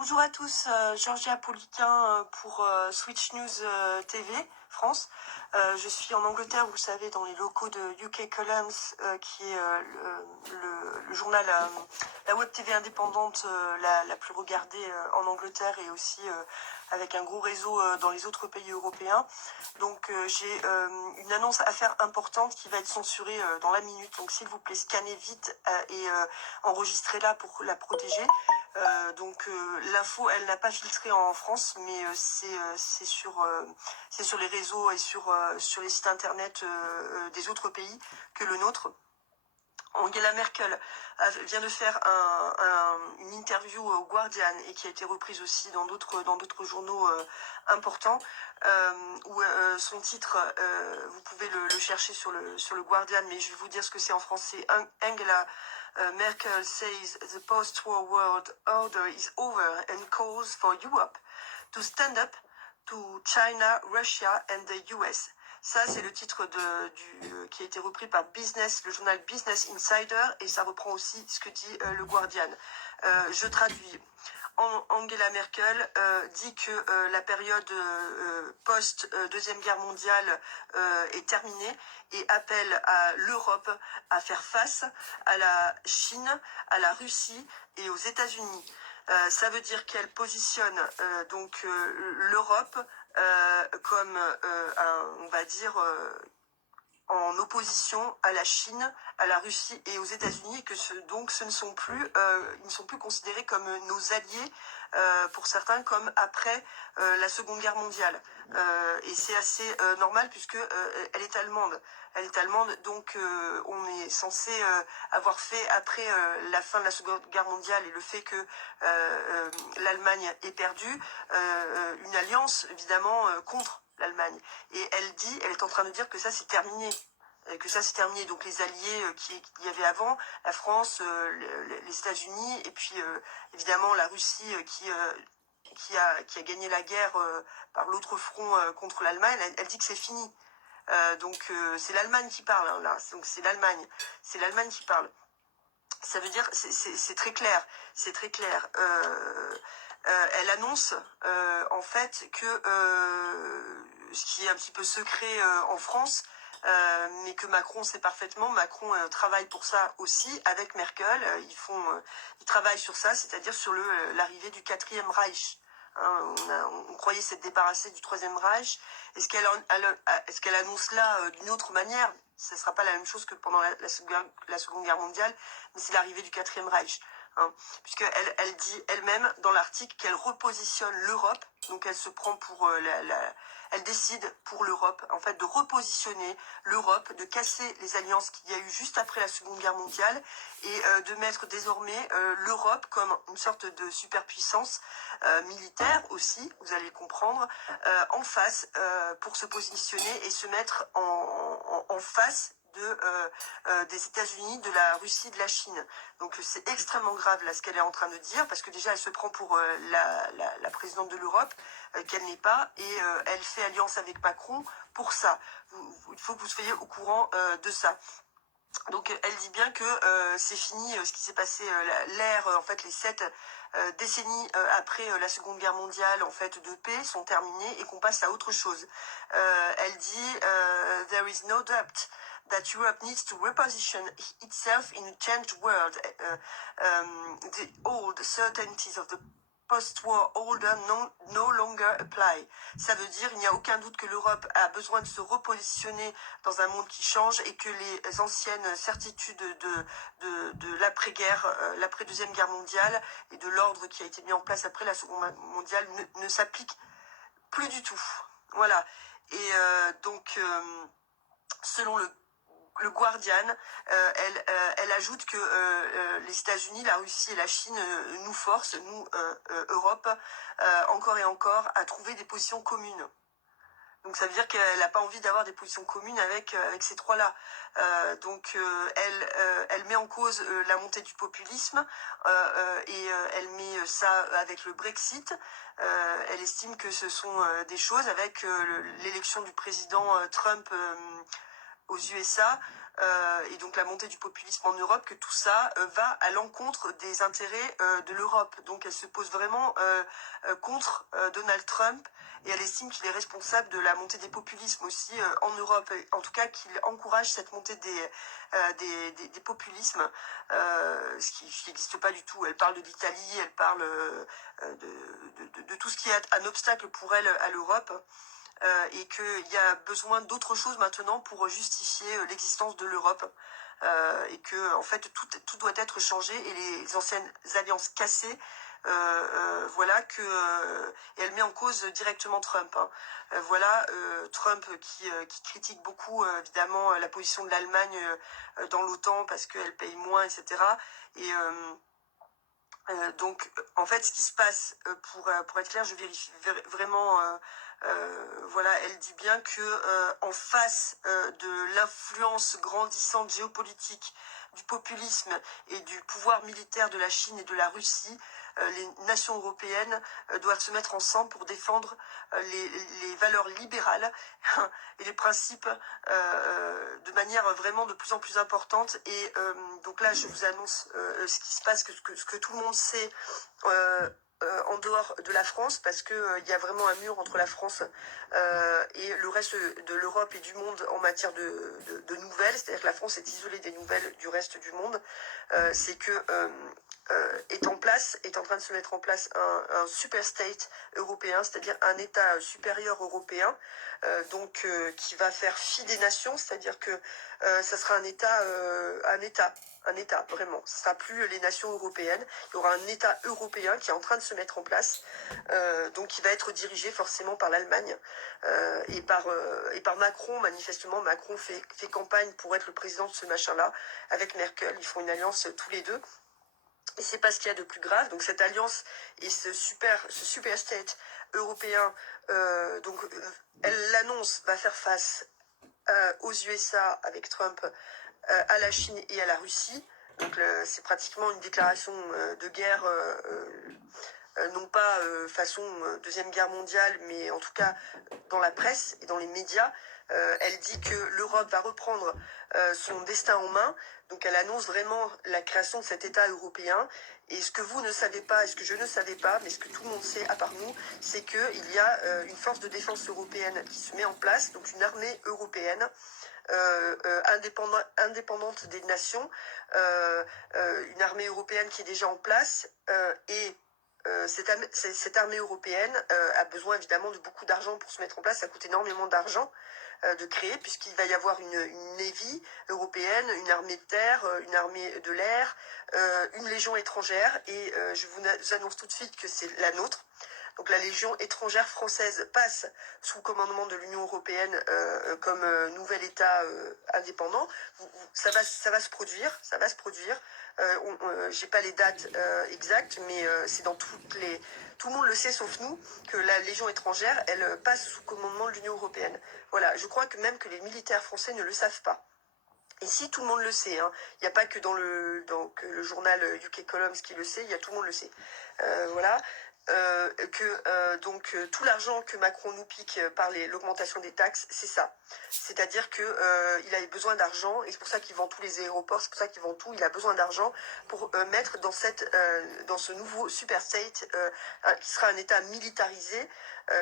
Bonjour à tous, Georgia Poliquin pour Switch News TV France. Je suis en Angleterre, vous le savez, dans les locaux de UK Columns, qui est le journal, la web TV indépendante la plus regardée en Angleterre et aussi avec un gros réseau dans les autres pays européens. Donc j'ai une annonce à faire importante qui va être censurée dans la minute. Donc s'il vous plaît, scannez vite et enregistrez-la pour la protéger. L'info, elle n'a pas filtré en France, mais c'est sur les réseaux et sur les sites internet des autres pays que le nôtre. Angela Merkel vient de faire une interview au Guardian et qui a été reprise aussi dans d'autres journaux importants, où son titre, vous pouvez le chercher sur le Guardian, mais je vais vous dire ce que c'est en français. Angela Merkel says the post-war world order is over and calls for Europe to stand up to China, Russia and the US. Ça, c'est le titre qui a été repris par le journal Business Insider, et ça reprend aussi ce que dit le Guardian. Je traduis. Angela Merkel dit que la période post-Deuxième Guerre mondiale est terminée et appelle à l'Europe à faire face à la Chine, à la Russie et aux États-Unis. Ça veut dire qu'elle positionne l'Europe comme on va dire en opposition à la Chine, à la Russie et aux États-Unis, que ils ne sont plus considérés comme nos alliés, pour certains, comme après la Seconde Guerre mondiale. Et c'est assez normal puisque elle est allemande. Elle est allemande, donc on est censé avoir fait, après la fin de la Seconde Guerre mondiale et le fait que l'Allemagne ait perdu, une alliance évidemment contre l'Allemagne. Et elle est en train de dire que ça c'est terminé. Donc les alliés qu'il y avait avant, la France, les États-Unis, et puis évidemment la Russie qui a gagné la guerre par l'autre front contre l'Allemagne, elle dit que c'est fini. C'est l'Allemagne qui parle, hein, là. Donc c'est l'Allemagne qui parle. Ça veut dire, c'est très clair, c'est très clair. Elle annonce en fait que ce qui est un petit peu secret en France, mais que Macron sait parfaitement. Macron travaille pour ça aussi avec Merkel. Ils travaillent sur ça, c'est-à-dire sur l'arrivée du 4e Reich. Hein, on croyait s'être débarrassé du 3e Reich. Est-ce qu'elle annonce là d'une autre manière? Ce ne sera pas la même chose que pendant la Seconde Guerre mondiale, mais c'est l'arrivée du 4e Reich. Hein, puisqu'elle dit elle-même dans l'article qu'elle repositionne l'Europe, donc elle se prend pour elle décide pour l'Europe, en fait, de repositionner l'Europe, de casser les alliances qu'il y a eu juste après la Seconde Guerre mondiale et de mettre désormais l'Europe comme une sorte de superpuissance militaire aussi, vous allez le comprendre, en face pour se positionner et se mettre en face des États-Unis, de la Russie, de la Chine. Donc c'est extrêmement grave là ce qu'elle est en train de dire, parce que déjà elle se prend pour la présidente de l'Europe, qu'elle n'est pas, et elle fait alliance avec Macron pour ça. Il faut que vous soyez au courant de ça. Donc elle dit bien que c'est fini ce qui s'est passé, l'ère, en fait les 7 décennies après la Seconde Guerre mondiale en fait de paix sont terminées et qu'on passe à autre chose. Elle dit there is no doubt that Europe needs to reposition itself in a changed world. The old certainties of the post-war order no longer apply. Ça veut dire, il n'y a aucun doute que l'Europe a besoin de se repositionner dans un monde qui change et que les anciennes certitudes de l'après-guerre, l'après-deuxième guerre mondiale et de l'ordre qui a été mis en place après la seconde mondiale ne s'appliquent plus du tout. Voilà. Et selon le Guardian, elle ajoute que les États-Unis, la Russie et la Chine nous forcent, nous, Europe, encore et encore, à trouver des positions communes. Donc ça veut dire qu'elle n'a pas envie d'avoir des positions communes avec ces trois-là. Elle met en cause la montée du populisme et elle met ça avec le Brexit. Elle estime que ce sont des choses avec l'élection du président Trump aux USA, et donc la montée du populisme en Europe, que tout ça va à l'encontre des intérêts de l'Europe. Donc elle se pose vraiment contre Donald Trump, et elle estime qu'il est responsable de la montée des populismes aussi en Europe, et en tout cas qu'il encourage cette montée des populismes, ce qui n'existe pas du tout. Elle parle de l'Italie, elle parle de tout ce qui est un obstacle pour elle à l'Europe. Et qu'il y a besoin d'autre chose maintenant pour justifier l'existence de l'Europe, et que en fait tout doit être changé, et les anciennes alliances cassées, voilà que et elle met en cause directement Trump, hein. Voilà, Trump qui critique beaucoup évidemment la position de l'Allemagne dans l'OTAN parce qu'elle paye moins, etc. Et donc, en fait, ce qui se passe, pour être clair, je vérifie vraiment, voilà, elle dit bien que en face de l'influence grandissante géopolitique, du populisme et du pouvoir militaire de la Chine et de la Russie, les nations européennes doivent se mettre ensemble pour défendre les valeurs libérales et les principes de manière vraiment de plus en plus importante. Et donc là, je vous annonce ce qui se passe, ce que tout le monde sait en dehors de la France, parce que il y a vraiment un mur entre la France et le reste de l'Europe et du monde en matière de nouvelles. C'est-à-dire que la France est isolée des nouvelles du reste du monde. C'est que est en train de se mettre en place un super state européen, c'est-à-dire un État supérieur européen, donc qui va faire fi des nations, c'est-à-dire que ça sera un État, vraiment. Ce ne sera plus les nations européennes. Il y aura un État européen qui est en train de se mettre en place, donc qui va être dirigé forcément par l'Allemagne et par Macron. Manifestement, Macron fait campagne pour être le président de ce machin-là avec Merkel. Ils font une alliance tous les deux. Et c'est pas ce qu'il y a de plus grave. Donc cette alliance et ce super state européen, elle l'annonce, va faire face aux USA avec Trump, à la Chine et à la Russie. Donc c'est pratiquement une déclaration de guerre, non pas façon Deuxième Guerre mondiale, mais en tout cas dans la presse et dans les médias. Elle dit que l'Europe va reprendre son destin en main. Donc elle annonce vraiment la création de cet État européen. Et ce que vous ne savez pas, et ce que je ne savais pas, mais ce que tout le monde sait à part nous, c'est qu'il y a une force de défense européenne qui se met en place, donc une armée européenne indépendante des nations, une armée européenne qui est déjà en place, et cette armée européenne a besoin évidemment de beaucoup d'argent pour se mettre en place. Ça coûte énormément d'argent de créer, puisqu'il va y avoir une Navy européenne, une armée de terre, une armée de l'air, une légion étrangère, et je vous annonce tout de suite que c'est la nôtre. Donc la Légion étrangère française passe sous commandement de l'Union européenne comme nouvel État indépendant. Ça va se produire, ça va se produire. J'ai pas les dates exactes, mais c'est dans tout le monde le sait sauf nous, que la Légion étrangère, elle passe sous commandement de l'Union européenne. Voilà, je crois que même que les militaires français ne le savent pas. Ici, tout le monde le sait, hein. Il n'y a pas que dans le journal UK Columns qui le sait, il y a tout le monde le sait. Voilà. Tout l'argent que Macron nous pique par l'augmentation des taxes, c'est ça. C'est-à-dire que il a besoin d'argent, et c'est pour ça qu'il vend tous les aéroports, c'est pour ça qu'il vend tout. Il a besoin d'argent pour mettre dans ce nouveau super state qui sera un État militarisé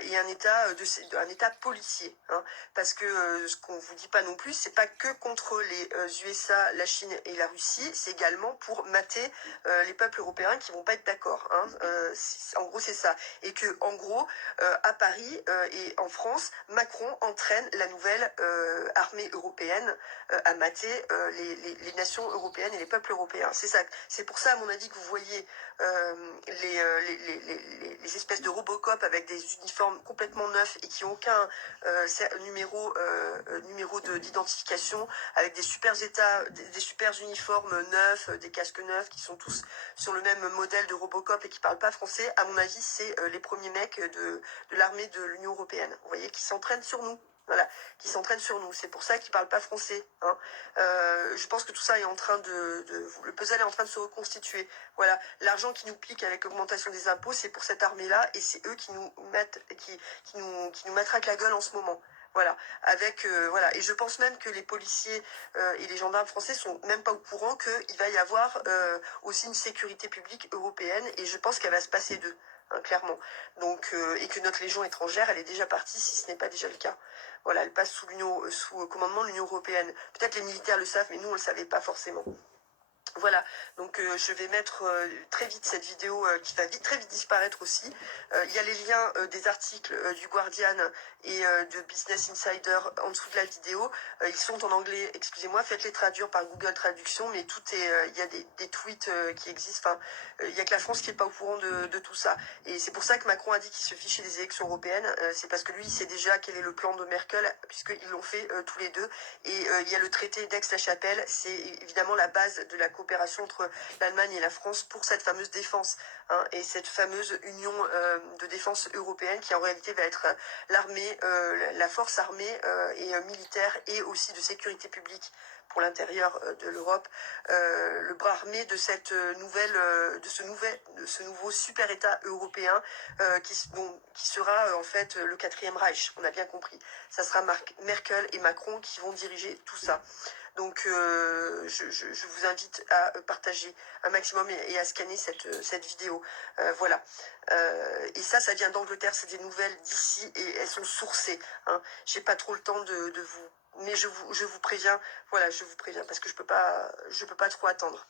et un État policier, hein. Parce que ce qu'on vous dit pas non plus, c'est pas que contre les USA, la Chine et la Russie, c'est également pour mater les peuples européens qui vont pas être d'accord, hein. En gros, c'est ça. Et que, en gros, à Paris et en France, Macron entraîne la nouvelle armée européenne à mater les nations européennes et les peuples européens. C'est ça. C'est pour ça, à mon avis, que vous voyez les espèces de Robocop avec des uniformes complètement neufs et qui n'ont aucun numéro d'identification, avec des super uniformes neufs, des casques neufs qui sont tous sur le même modèle de Robocop et qui parlent pas français. À mon avis, c'est les premiers mecs de l'armée de l'Union européenne. Vous voyez, qui s'entraînent sur nous. Voilà, qui s'entraînent sur nous. C'est pour ça qu'ils parlent pas français, hein. Je pense que tout ça est en train le puzzle est en train de se reconstituer. Voilà, l'argent qui nous pique avec l'augmentation des impôts, c'est pour cette armée-là, et c'est eux qui nous matraquent la gueule en ce moment. Voilà, avec voilà, et je pense même que les policiers et les gendarmes français sont même pas au courant qu'il va y avoir aussi une sécurité publique européenne, et je pense qu'elle va se passer d'eux, hein, clairement. Donc et que notre légion étrangère, elle est déjà partie, si ce n'est pas déjà le cas. Voilà, elle passe sous commandement de l'Union européenne. Peut-être les militaires le savent, mais nous on le savait pas forcément. Voilà, donc je vais mettre très vite cette vidéo qui va très vite disparaître aussi. Il y a les liens des articles du Guardian et de Business Insider en dessous de la vidéo. Ils sont en anglais, excusez-moi, faites-les traduire par Google Traduction, mais tout est, il y a des tweets qui existent. Enfin, il n'y a que la France qui n'est pas au courant de tout ça. Et c'est pour ça que Macron a dit qu'il se fichait des élections européennes. C'est parce que lui, il sait déjà quel est le plan de Merkel, puisqu'ils l'ont fait tous les deux. Et il y a le traité d'Aix-la-Chapelle, c'est évidemment la base de la coopération entre l'Allemagne et la France pour cette fameuse défense, hein, et cette fameuse union de défense européenne qui en réalité va être l'armée, la force armée et militaire et aussi de sécurité publique pour l'intérieur de l'Europe, le bras armé de cette de ce nouveau super État européen qui sera en fait le quatrième Reich. On a bien compris. Ça sera Merkel et Macron qui vont diriger tout ça. Donc je vous invite à partager un maximum et à scanner cette vidéo. Voilà. Et ça vient d'Angleterre, c'est des nouvelles d'ici et elles sont sourcées. Hein. J'ai pas trop le temps de vous... Mais je vous préviens, voilà, je vous préviens parce que je peux pas trop attendre.